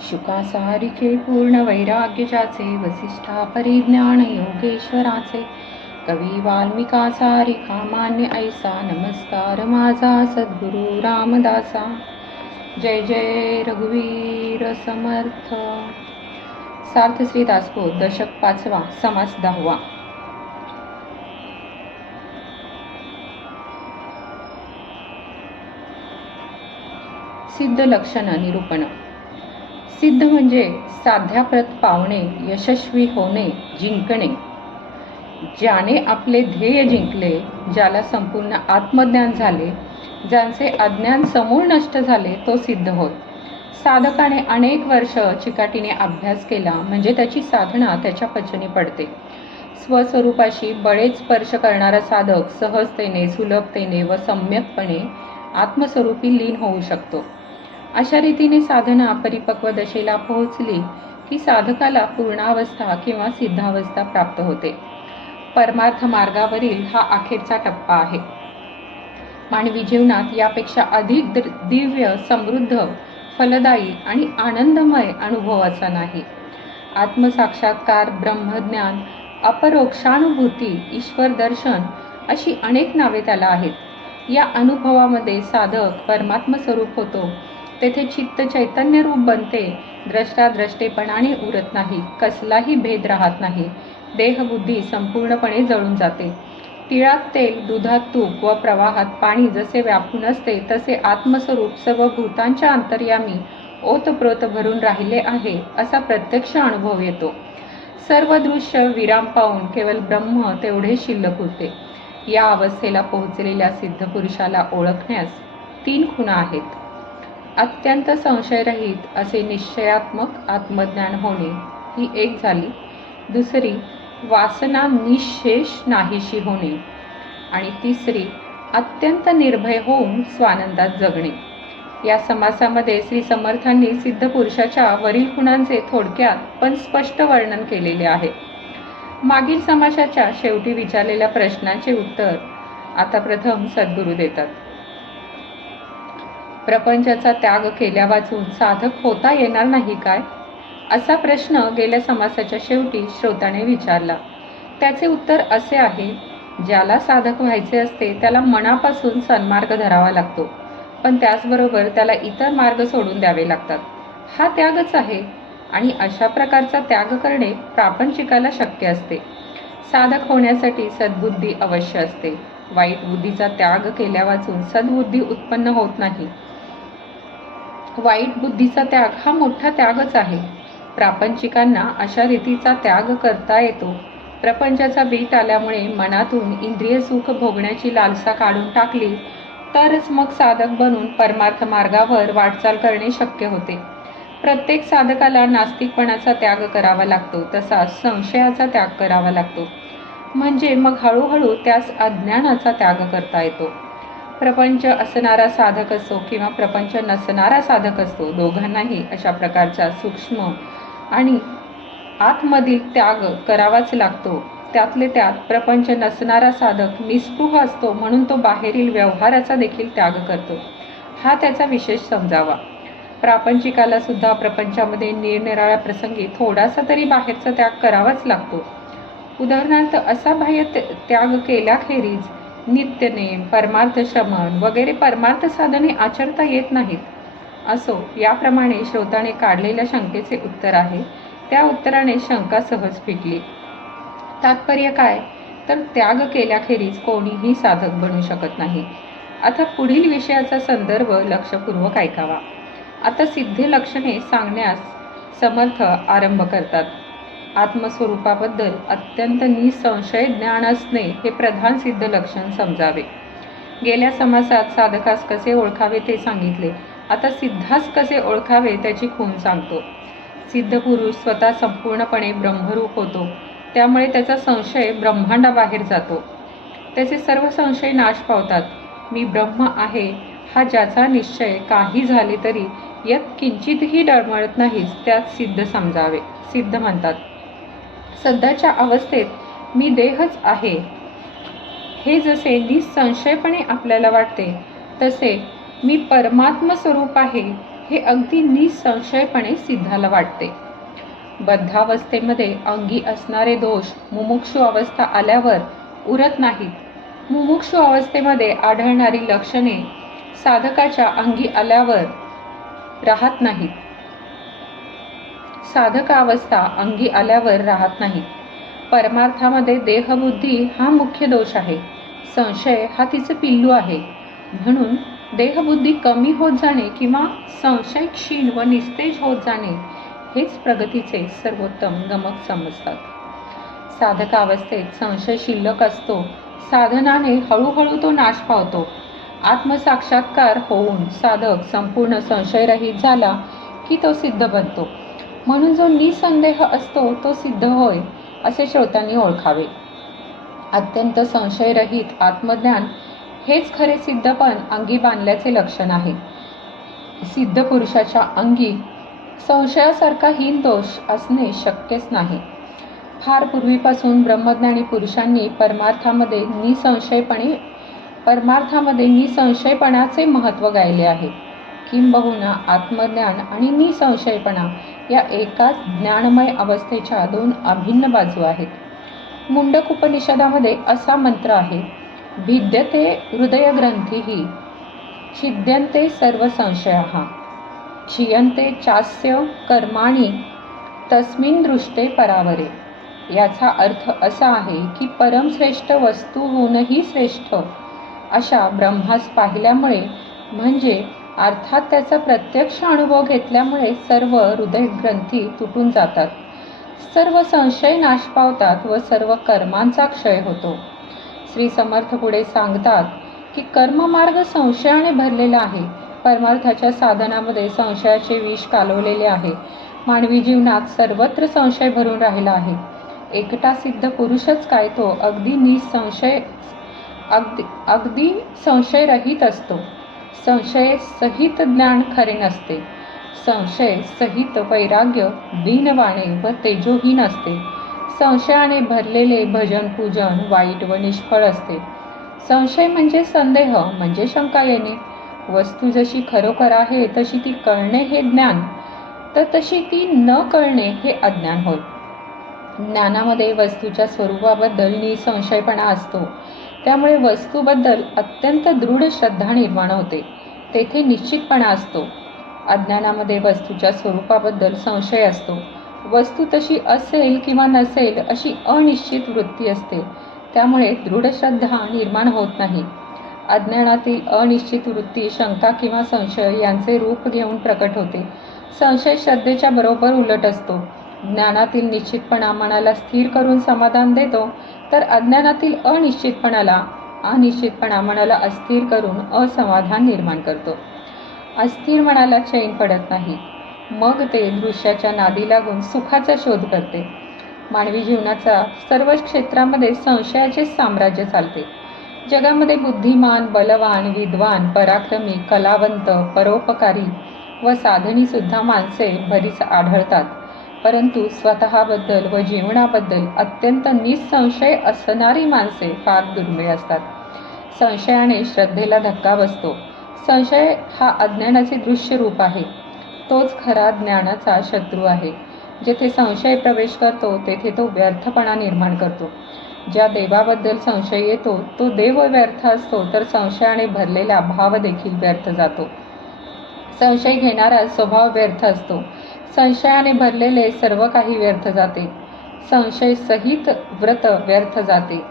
शुकासारिखे पूर्ण वैराग्यजाचे वसिष्ठा परिज्ञान योगेश्वराचे. कवी वाल्मिका सारिका मान्य ऐसा नमस्कार माझा सद्गुरु रामदासा. जय जय रघुवीर समर्थ. सार्थ श्री दासबोध दशक पाचवा समास दहावा. सिद्ध लक्षण निरूपण. सिद्ध म्हणजे साध्याप्रत पावणे यशस्वी होणे जिंकणे. ज्याने आपले ध्येय जिंकले ज्याला संपूर्ण आत्मज्ञान झाले ज्यांचे अज्ञान समूळ नष्ट झाले तो सिद्ध होत. साधकाने अनेक वर्ष चिकाटीने अभ्यास केला म्हणजे त्याची साधना त्याच्या पचनी पडते. स्वस्वरूपाशी बळेच स्पर्श करणारा साधक सहजतेने सुलभतेने व सम्यकपणे आत्मस्वरूपी लीन होऊ शकतो. अशा रीतीने साधना परिपक्व दशेला पोहोचली की साधकाला पूर्णावस्था किंवा सिद्धावस्था प्राप्त होते. परमार्थ मार्गावरील हा अखेरचा टप्पा आहे. मानवी जीवनात यापेक्षा अधिक दिव्य समृद्ध फलदायी आणि आनंदमय अनुभवाचा नाही. आत्मसाक्षात्कार ब्रह्मज्ञान अपरोक्षानुभूती ईश्वर दर्शन अशी अनेक नावे त्याला आहेत. या अनुभवामध्ये साधक परमात्म स्वरूप होतो तेथे चित्त चैतन्य रूप बनते. द्रष्टा द्रष्टेपणाने उरत नाही. कसलाही भेद राहत नाही. देहबुद्धी संपूर्णपणे जळून जाते. तिळात तेल दुधात तूप व प्रवाहात पाणी जसे व्यापून असते तसे आत्मस्वरूप सर्व भूतांच्या अंतर्यामी ओतप्रोत भरून राहिले आहे असा प्रत्यक्ष अनुभव येतो. सर्व दृश्य विराम पाहून केवळ ब्रह्म तेवढे शिल्लक होते. या अवस्थेला पोहोचलेल्या सिद्ध पुरुषाला ओळखण्यास तीन खुणा आहेत. अत्यंत संशयरहित असे निश्चयात्मक आत्मज्ञान होणे ही एक झाली. दुसरी वासना निशेष नाहीशी होणे. आणि तिसरी अत्यंत निर्भय होऊन स्वानंदात जगणे. या समासामध्ये श्री समर्थांनी सिद्ध पुरुषाच्या वरील गुणांचे थोडक्यात पण स्पष्ट वर्णन केलेले आहे. मागील समासाच्या शेवटी विचारलेल्या प्रश्नाचे उत्तर आता प्रथम सद्गुरू देतात. प्रपंचाचा त्याग केल्या वाचून साधक होता येणार नाही काय? असा प्रश्न गेल्या समासाच्या शेवटी श्रोताने विचारला. त्याचे उत्तर असे आहे ज्याला साधक व्हायचे असते त्याला मनापासून सन्मार्ग धरावा लागतो पण त्याचबरोबर त्याला इतर मार्ग सोडून द्यावे लागतात. हा त्यागच आहे आणि अशा प्रकारचा त्याग करणे प्रापंचिकाला शक्य असते. साधक होण्यासाठी सद्बुद्धी अवश्य असते. वाईट बुद्धीचा त्याग केल्या वाचून सद्बुद्धी उत्पन्न होत नाही. वाईट बुद्धीचा त्याग हा मोठा त्यागच आहे. प्रापंचिकांना अशा रीतीचा त्याग करता येतो. प्रपंचाचा बीट आल्यामुळे मनातून इंद्रिय सुख भोगण्याची लालसा काढून टाकली तरच मग साधक बनून परमार्थ मार्गावर वाटचाल करणे शक्य होते. प्रत्येक साधकाला नास्तिकपणाचा त्याग करावा लागतो तसाच संशयाचा त्याग करावा लागतो. म्हणजे मग हळूहळू त्यास अज्ञानाचा त्याग करता येतो. प्रपंच असणारा साधक असो किंवा प्रपंच नसणारा साधक असतो दोघांनाही अशा प्रकारचा सूक्ष्म आणि आतमधील त्याग करावाच लागतो. त्यातले त्यात प्रपंच नसणारा साधक निस्पृह असतो म्हणून तो बाहेरील व्यवहाराचा देखील त्याग करतो. हा त्याचा विशेष समजावा. प्रापंचिकाला सुद्धा प्रपंचामध्ये निरनिराळ्या प्रसंगी थोडासा तरी बाहेरचा त्याग करावाच लागतो. उदाहरणार्थ असा बाह्य त्याग केल्याखेरीज नित्यनेम परमार्थ श्रमण वगैरे परमार्थ साधने आचरता येत नाहीत. असो याप्रमाणे श्रोताने काढलेल्या शंकेचे उत्तर आहे. त्या उत्तराने शंका सहज फिटली. तात्पर्य काय? तर त्याग केल्याखेरीज कोणीही साधक बनू शकत नाही. आता पुढील विषयाचा संदर्भ लक्षपूर्वक ऐकावा. आता सिद्ध लक्षणे सांगण्यास समर्थ आरंभ करतात. आत्मस्वरूपाबद्दल अत्यंत निसंशय ज्ञान असणे हे प्रधान सिद्ध लक्षण समजावे. गेल्या समासात साधकास कसे ओळखावे ते सांगितले. आता सिद्धास कसे ओळखावे त्याची खूण सांगतो. सिद्ध पुरुष स्वतः संपूर्णपणे ब्रह्मरूप होतो. त्यामुळे त्याचा संशय ब्रह्मांडाबाहेर जातो. त्याचे सर्व संशय नाश पावतात. मी ब्रह्म आहे हा ज्याचा निश्चय काही झाले तरी यत किंचितही डळमळत नाहीच त्यात सिद्ध समजावे. सिद्ध म्हणतात सध्याच्या अवस्थेत मी देहच आहे. हे जसे निसंशयपणे आपल्याला वाटते तसे मी परमात्म स्वरूप आहे हे अगदी निसंशयपणे सिद्धाला वाटते. बद्धावस्थेमध्ये अंगी असणारे दोष मुमुक्षु अवस्था आल्यावर उरत नाहीत. मुमुक्षु अवस्थेमध्ये आढळणारी लक्षणे साधकाच्या अंगी आल्यावर राहत नाहीत. साधकावस्था अंगी आल्यावर राहत नाही. परमार्थामध्ये देहबुद्धी हा मुख्य दोष आहे. संशय हा तिचं पिल्लू आहे. म्हणून देहबुद्धी कमी होत जाणे किंवा संशय क्षीण व निस्तेज होत जाणे हेच प्रगतीचे सर्वोत्तम गमक समजतात. साधकावस्थेत संशय शिल्लक असतो. साधनाने हळूहळू तो नाश पावतो. आत्मसाक्षात्कार होऊन साधक संपूर्ण संशयरहित झाला की तो सिद्ध बनतो. म्हणून जो निसंदेह असतो तो सिद्ध होय असे श्रोत्यांनी ओळखावे. अत्यंत संशयरहित आत्मज्ञान हेच खरे सिद्धपण अंगी बांधल्याचे लक्षण आहे. सिद्ध पुरुषाच्या अंगी संशयासारखा हीन दोष असणे शक्यच नाही. फार पूर्वीपासून ब्रह्मज्ञानी पुरुषांनी परमार्थामध्ये निसंशयपणे परमार्थामध्ये निसंशयपणाचे महत्त्व गायले आहे. किंबहुना आत्मज्ञान आणि निसंशयपणा या एकाच ज्ञानमय अवस्थेच्या दोन अभिन्न बाजू आहेत. मुंडक उपनिषदामध्ये असा मंत्र आहे भिद्यते हृदयग्रंथी छिद्यन्ते सर्व संशया छियंते चास्य कर्माणी तस्मिन दृष्टे परावरे. याचा अर्थ असा आहे की परमश्रेष्ठ वस्तू होऊनही श्रेष्ठ अशा ब्रह्मास पाहिल्यामुळे म्हणजे अर्थात त्याचा प्रत्यक्ष अनुभव घेतल्यामुळे सर्व हृदयग्रंथी तुटून जातात. सर्व संशय नाश पावतात व सर्व कर्मांचा क्षय होतो. श्री समर्थ पुढे सांगतात की कर्ममार्ग संशयाने भरलेला आहे. परमार्थाच्या साधनामध्ये संशयाचे विष कालवलेले आहे. मानवी जीवनात सर्वत्र संशय भरून राहिला आहे. एकटा सिद्ध पुरुषच काय तो अगदी निसंशय अगदी अगदी संशयरहित असतो. संशय सहित ज्ञान खरे नसते. संशय सहित वैराग्य दीनवाणे व तेजोहीन असते. संशयाने भरलेले भजन पूजन वाईट व निष्फळ असते. संशय म्हणजे संदेह म्हणजे शंका येणे. वस्तू जशी खरोखर आहे तशी ती कळणे हे ज्ञान. तर तशी ती न कळणे हे अज्ञान होय. ज्ञानामध्ये वस्तूच्या स्वरूपाबद्दल निसंशयपणा असतो. त्यामुळे वस्तूबद्दल अत्यंत दृढ श्रद्धा निर्माण होते. तेथे निश्चितपणा असतो. अज्ञानामध्ये वस्तूच्या स्वरूपाबद्दल संशय असतो. वस्तू तशी असेल किंवा नसेल अशी अनिश्चित वृत्ती असते. त्यामुळे दृढ श्रद्धा निर्माण होत नाही. अज्ञानातील अनिश्चित वृत्ती शंका किंवा संशय यांचे रूप घेऊन प्रकट होते. संशय श्रद्धेच्या बरोबर उलट असतो. ज्ञानातील निश्चितपणा मनाला स्थिर करून समाधान देतो तर अज्ञानातील अनिश्चितपणाला अनिश्चितपणा मनाला अस्थिर करून असमाधान निर्माण करतो. अस्थिर मनाला चैन पडत नाही. मग ते दृश्याच्या नादी लागून सुखाचा शोध करते. मानवी जीवनाचा सर्व क्षेत्रामध्ये संशयाचे साम्राज्य चालते. जगामध्ये बुद्धिमान बलवान विद्वान पराक्रमी कलावंत परोपकारी व साधनीसुद्धा माणसे बरीच आढळतात. परंतु स्वतःबद्दल व जीवनाबद्दल अत्यंत निसंशय असणारी माणसे फार दुर्मिळ असतात. संशयाने श्रद्धेला धक्का बसतो. संशय हा अज्ञानाचे दृश्य रूप आहे. तोच खरा ज्ञानाचा शत्रू आहे. जेथे संशय प्रवेश करतो तेथे तो व्यर्थपणा निर्माण करतो. ज्या देवाबद्दल संशय येतो तो देव व्यर्थ असतो तर संशयाने भरलेला भाव देखील व्यर्थ जातो. संशय घेणारा स्वभाव व्यर्थ असतो. संशयाने भरलेले सर्व काही व्यर्थ जाते. संशय सहित व्रत व्यर्थ जाते.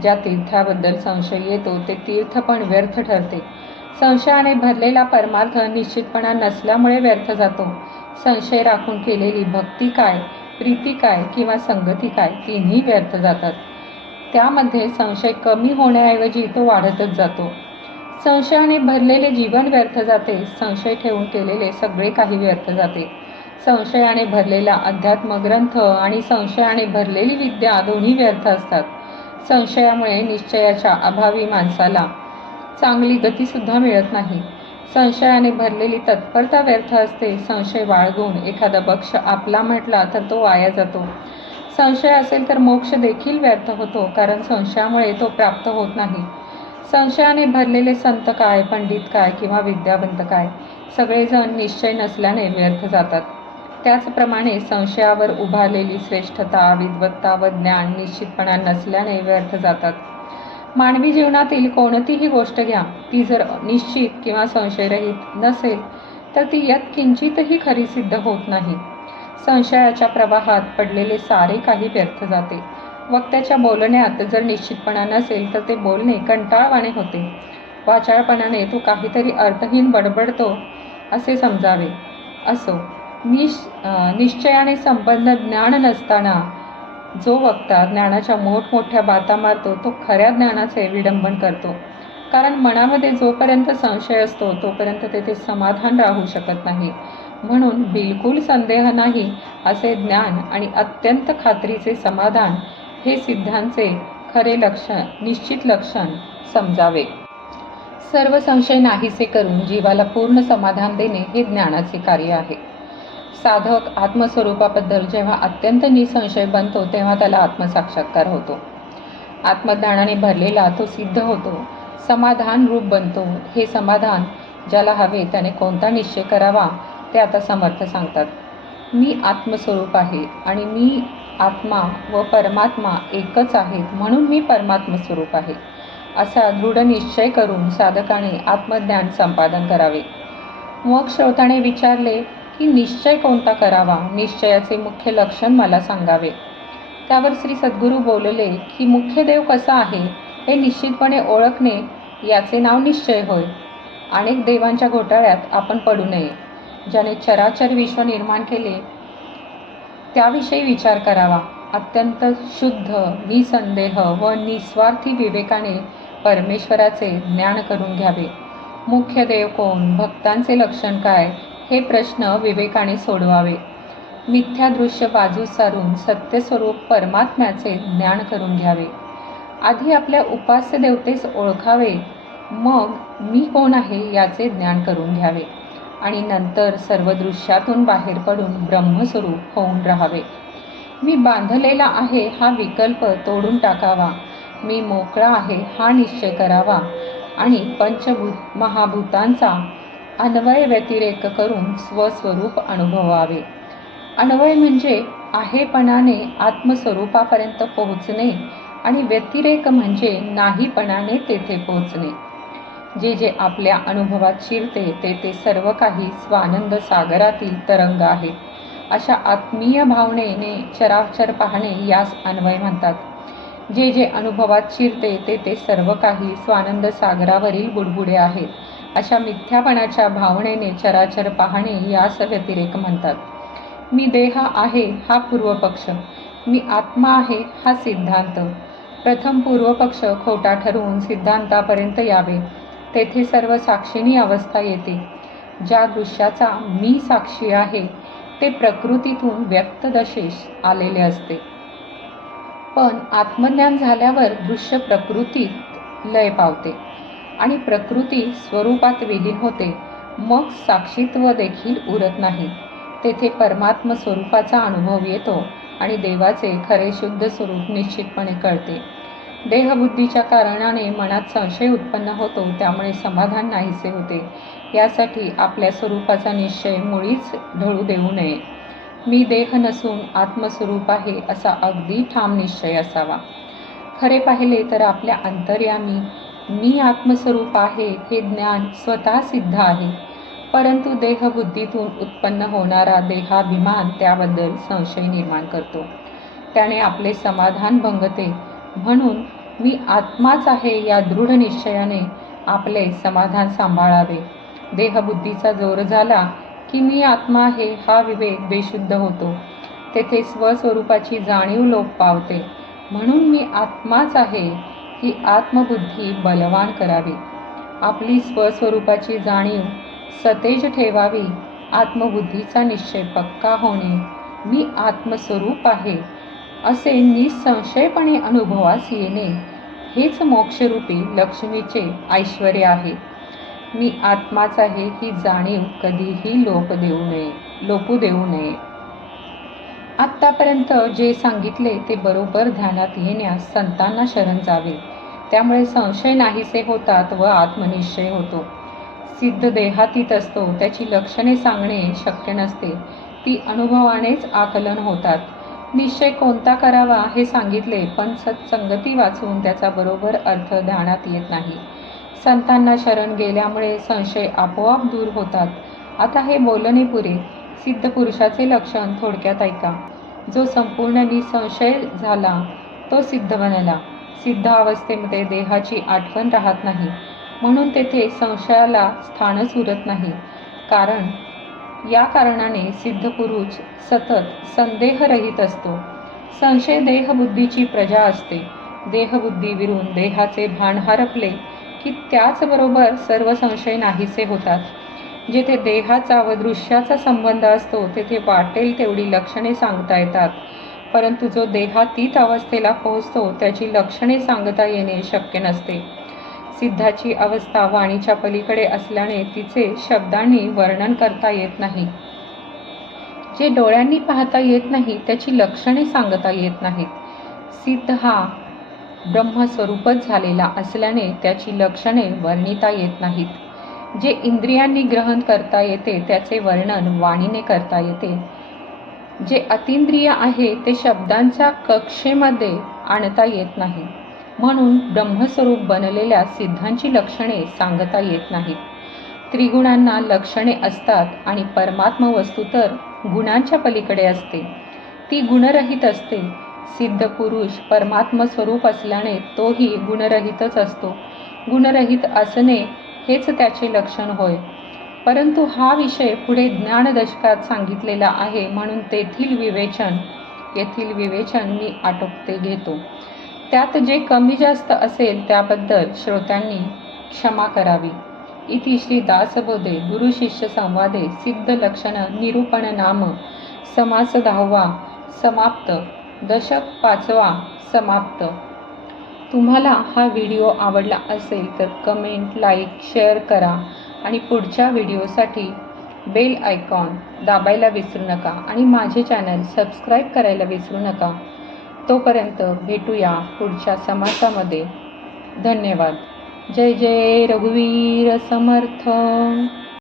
ज्या तीर्थाबद्दल संशय येतो ते तीर्थ पण व्यर्थ ठरते. संशयाने भरलेला परमार्थ निश्चितपणा नसल्यामुळे व्यर्थ जातो. संशय राखून केलेली भक्ती काय प्रीती काय किंवा संगती काय तिन्ही व्यर्थ जातात. त्यामध्ये संशय कमी होण्याऐवजी तो वाढतच जातो. संशयाने भरलेले जीवन व्यर्थ जाते. संशय ठेवून केलेले सगळे काही व्यर्थ जाते. संशयाने भरलेला अध्यात्म ग्रंथ आणि संशयाने भरलेली विद्या दोन्ही व्यर्थ असतात. संशयामुळे निश्चयाच्या अभावी माणसाला चांगली गतीसुद्धा मिळत नाही. संशयाने भरलेली तत्परता व्यर्थ असते. संशय बाळगून एखादा पक्ष आपला म्हटला तर तो वाया जातो. संशय असेल तर मोक्ष देखील व्यर्थ होतो कारण संशयामुळे तो प्राप्त होत नाही. संशयाने भरलेले संत काय पंडित काय किंवा विद्यावंत काय? सगळेजण निश्चय नसल्याने व्यर्थ जातात. त्याचप्रमाणे संशयावर उभारलेली श्रेष्ठता विद्वत्ता व ज्ञान निश्चितपणा नसल्याने व्यर्थ जातात. मानवी जीवनातील कोणतीही गोष्ट घ्या ती जर निश्चित किंवा संशयरहित नसेल तर ती यत्किंचितही खरी सिद्ध होत नाही. संशयाच्या प्रवाहात पडलेले सारे काही व्यर्थ जाते. वक्त्याच्या बोलण्यात जर निश्चितपणा नसेल तर ते बोलणे कंटाळवाणे होते. वाचाळपणाने तो काहीतरी अर्थहीन बडबडतो असे समजावे. असो. निश निश्चयाने संबंध ज्ञान नसताना जो वक्ता ज्ञानाच्या मोठमोठ्या बाता मारतो तो खऱ्या ज्ञानाचे विडंबन करतो. कारण मनामध्ये जोपर्यंत संशय असतो तोपर्यंत तेथे समाधान राहू शकत नाही. म्हणून बिलकुल संदेह नाही असे ज्ञान आणि अत्यंत खात्रीचे समाधान हे सिद्धांचे खरे लक्षण निश्चित लक्षण समजावे. सर्व संशय नाहीसे करून जीवाला पूर्ण समाधान देणे हे ज्ञानाचे कार्य आहे. साधक आत्मस्वरूपाबद्दल जेव्हा अत्यंत निसंशय बनतो तेव्हा त्याला आत्मसाक्षात्कार होतो. आत्मज्ञानाने भरलेला तो सिद्ध होतो. समाधान रूप बनतो. हे समाधान ज्याला हवे त्याने कोणता निश्चय करावा ते आता समर्थ सांगतात. मी आत्मस्वरूप आहे आणि मी आत्मा व परमात्मा एकच आहेत म्हणून मी परमात्म स्वरूप आहे. असा दृढ निश्चय करून साधकाने आत्मज्ञान संपादन करावे. मग श्रोताने विचारले की निश्चय कोणता करावा निश्चयाचे मुख्य लक्षण मला सांगावे. त्यावर श्री सद्गुरू बोलले की मुख्य देव कसा आहे हे निश्चितपणे ओळखणे याचे नाव निश्चय होय. अनेक देवांच्या घोटाळ्यात आपण पडू नये. ज्याने चराचर विश्व निर्माण केले त्याविषयी विचार करावा. अत्यंत शुद्ध निसंदेह व निस्वार्थी विवेकाने परमेश्वराचे ज्ञान करून घ्यावे. मुख्य देव कोण भक्तांचे लक्षण काय हे प्रश्न विवेकाने सोडवावे. मिथ्या दृश्य बाजू सारून सत्यस्वरूप परमात्म्याचे ज्ञान करून घ्यावे. आधी आपल्या उपास्य देवतेस ओळखावे. मग मी कोण आहे याचे ज्ञान करून घ्यावे. आणि नंतर सर्व दृश्यातून बाहेर पडून ब्रह्मस्वरूप होऊन राहावे. मी बांधलेला आहे हा विकल्प तोडून टाकावा. मी मोकळा आहे हा निश्चय करावा. आणि पंचभूत महाभूतांचा अन्वय व्यतिरेक करून स्वस्वरूप अनुभवावे. अन्वय म्हणजे आहेपणाने आत्मस्वरूपापर्यंत पोहोचणे आणि व्यतिरेक म्हणजे नाहीपणाने तेथे पोहोचणे. जे जे आपल्या अनुभवात शिरते ते ते सर्व काही स्वानंद सागरातील तरंग आहे अशा आत्मीय भावनेने चराचर पाहणे यास अन्वय म्हणतात. जे जे अनुभवात शिरते ते ते सर्व काही स्वानंद सागरावरील बुडबुडे आहेत. अशा मिथ्यापणाच्या भावनेने चराचर पाहणे यास व्यतिरेक म्हणतात. मी देह आहे हा पूर्वपक्ष. मी आत्मा आहे हा सिद्धांत. प्रथम पूर्वपक्ष खोटा ठरवून सिद्धांतापर्यंत यावे. तेथे सर्व साक्षिणी अवस्था येते. ज्या दृश्याचा मी साक्षी आहे ते प्रकृतीतून व्यक्तदशेस आलेले असते. पण आत्मज्ञान झाल्यावर दृश्य प्रकृतीत लय पावते. आणि प्रकृती स्वरूपात विलीन होते. मग साक्षीत्व देखील उरत नाही. तेथे परमात्म स्वरूपाचा अनुभव येतो आणि देवाचे खरे शुद्ध स्वरूप निश्चितपणे कळते. देहबुद्धीच्या कारणाने मनात संशय उत्पन्न होतो त्यामुळे समाधान नाहीसे होते. यासाठी आपल्या स्वरूपाचा निश्चय मुळीच ढळू देऊ नये. मी देह नसून आत्मस्वरूप आहे असा अगदी ठाम निश्चय असावा. खरे पाहिले तर आपल्या अंतर्यामी मी आत्मस्वरूप आहे हे ज्ञान स्वतः सिद्ध आहे. परंतु देहबुद्धीतून उत्पन्न होणारा देहाभिमान त्याबद्दल संशय निर्माण करतो. त्याने आपले समाधान भंगते. म्हणून मी आत्माच आहे या दृढ निश्चयाने आपले समाधान सांभाळावे. देहबुद्धीचा जोर झाला की मी आत्मा आहे हा विवेक बेशुद्ध होतो. तेथे स्वस्वरूपाची जाणीव लोप पावते. म्हणून मी आत्माच आहे ही आत्मबुद्धी बलवान करावी. आपली स्वस्वरूपाची जाणीव सतेज ठेवावी. आत्मबुद्धीचा निश्चय पक्का होणे मी आत्मस्वरूप आहे. असे निसंशयपणे अनुभवास येणे हेच मोक्षरूपी लक्ष्मीचे ऐश्वर आहे. मी आत्माच आहे ही जाणीव कधीही लोप देऊ नये लोपू देऊ नये. आत्तापर्यंत जे सांगितले ते बरोबर ध्यानात येण्यास संतांना शरण जावे. त्यामुळे संशय नाहीसे होतात व आत्मनिश्चय होतो. सिद्ध देहातीत असतो त्याची लक्षणे सांगणे शक्य नसते. ती अनुभवानेच आकलन होतात. निश्चय कोणता करावा हे सांगितले पण सत्संगती वाचून त्याचा बरोबर अर्थ ध्यानात येत नाही. संतांना शरण गेल्यामुळे संशय आपोआप दूर होतात. आता हे बोलणे पुरे. सिद्ध पुरुषाचे लक्षण थोडक्यात ऐका. जो संपूर्ण निसंशय झाला तो सिद्ध बनला. सिद्ध अवस्थेमध्ये देहाची आठवण राहत नाही. म्हणून तेथे संशयाला स्थानच उरत नाही. कारण या कारणाने सिद्ध पुरुष सतत संदेहरहित असतो. संशय देहबुद्धीची प्रजा असते. देहबुद्धी विरून देहाचे भान हरपले की त्याचबरोबर सर्व संशय नाहीसे होतात. जेथे देहाचा व दृश्याचा संबंध असतो तेथे वाटेल तेवढी लक्षणे सांगता येतात. परंतु जो देहातीत अवस्थेला पोहोचतो त्याची लक्षणे सांगता येणे शक्य नसते. सिद्धाची अवस्था वाणीच्या पलीकडे असल्याने तिचे शब्दांनी वर्णन करता येत नाही. जे डोळ्यांनी पाहता येत नाही त्याची लक्षणे सांगता येत नाहीत. सिद्ध हा ब्रह्मस्वरूपच झालेला असल्याने त्याची लक्षणे वर्णिता येत नाहीत. जे इंद्रियांनी ग्रहण करता येते त्याचे वर्णन वाणीने करता येते. जे अतिंद्रिय आहे ते शब्दांच्या कक्षेमध्ये आणता येत नाही. म्हणून ब्रह्मस्वरूप बनलेल्या सिद्धांची लक्षणे सांगता येत नाहीत. त्रिगुणांना लक्षणे असतात आणि परमात्म वस्तू तर गुणांच्या पलीकडे असते. ती गुणरहित असते. सिद्ध पुरुष परमात्म स्वरूप असल्याने तोही गुणरहितच असतो. गुणरहित असणे हेच त्याचे लक्षण होय. परंतु हा विषय पुढे ज्ञानदशकात सांगितलेला आहे म्हणून तेथील विवेचन येथील विवेचन मी आटोपते घेतो. त्यात जे कमी जास्त असेल त्याबद्दल श्रोत्यांनी क्षमा करावी. इति श्री दासबोधे गुरुशिष्य संवादे सिद्ध लक्षण निरूपण नाम समास दहावा समाप्त दशक पाचवा समाप्त. तुम्हाला हा व्हिडिओ आवडला असेल तर कमेंट लाईक शेअर करा. आणि पुढच्या व्हिडिओसाठी बेल आयकॉन दाबायला विसरू नका आणि माझे चॅनल सबस्क्राईब करायला विसरू नका. तोपर्यंत भेटूया पुढच्या समासामध्ये. धन्यवाद. जय जय रघुवीर समर्थ.